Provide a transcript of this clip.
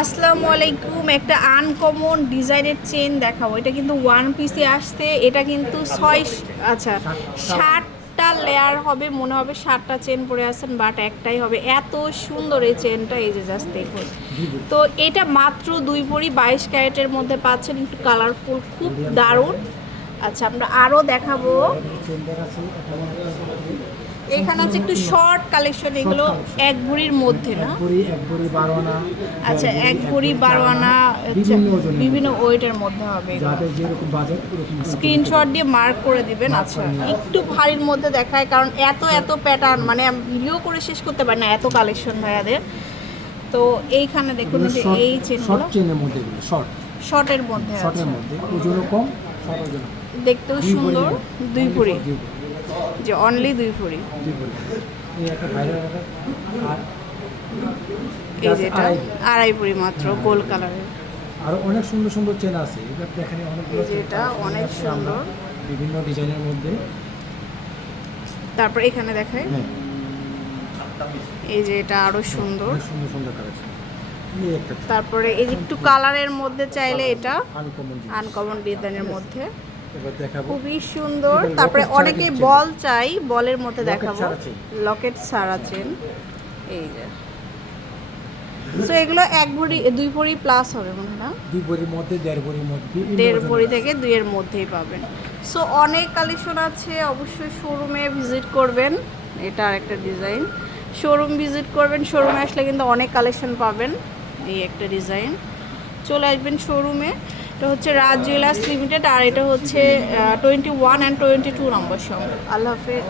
আসসালামু আলাইকুম, একটা আনকমন ডিজাইনের চেন দেখাবো। এটা কিন্তু ওয়ান পিসে আসতে এটা কিন্তু ছয় আচ্ছা ষাটটা লেয়ার হবে, মনে হবে ষাটটা চেন পরে আসছেন বাট একটাই হবে। এত সুন্দর এই চেনটা এই যে জাস্ট দেখুন। তো এটা মাত্র দুই ভরি বাইশ ক্যারেটের মধ্যে পাচ্ছেন, একটু কালারফুল খুব দারুণ। আচ্ছা আমরা আরও দেখাবো। এখানে আছে একটু শর্ট কালেকশন এগুলো এক ভরির মধ্যে না? আচ্ছা এক ভরি বারো আনা আচ্ছা, বিভিন্ন ওয়েটের মধ্যে হবে স্ক্রিনশট দিয়ে মার্ক করে দিবেন আচ্ছা। একটু ভারীর মধ্যে দেখায় কারণ এত এত প্যাটার্ন মানে ভিডিও করে শেষ করতে পারি না এত কালেকশন ভাইয়াদের। তো এইখানে দেখুন এই যে এই শর্ট চেনগুলো চেনের মধ্যে শর্ট শর্টের মধ্যে আছে। শর্টের মধ্যে। ওজনও কম দেখতেও সুন্দর দুই ভরি। যে অনলি দুই ভরি এই যেটা আড়াই। ভরি মাত্র গোল কালারের আরও অনেক সুন্দর সুন্দর চেন আছে এবার দেখেন অনেকগুলো এই যে এটা অনেক সুন্দর। বিভিন্ন ডিজাইনের মধ্যে। তারপর এখানে দেখায় হ্যাঁ। এই যে এটা আরও সুন্দর। সুন্দর সুন্দর কালেকশন তারপরে এই যে একটু কালারের মধ্যে চাইলে এটা আনকমন ডিজাইনের মধ্যে। খুবই সুন্দর। তারপরে অনেকে বল চাই বলের মধ্যে দেখাবো। লকেট সারা চেন এই যে। সো এগুলো এক ভরি দুই ভরি প্লাস হবে মনে হয় না? দুই ভরির মধ্যে দেড় ভরির মধ্যে। দেড় ভরি। থেকে দুইয়ের মধ্যেই পাবেন। সো অনেক কালেকশন আছে। অবশ্যই শোরুমে ভিজিট করবেন। এটা আরেকটা ডিজাইন শোরুম ভিজিট করবেন। শোরুমে আসলে কিন্তু অনেক কালেকশন পাবেন। এই একটা ডিজাইন চলে আসবেন শোরুমে এটা হচ্ছে রাজ জুয়েলার্স লিমিটেড আর এটা হচ্ছে twenty one and twenty two নম্বর সঙ্গে। আল্লাহ হাফেজ।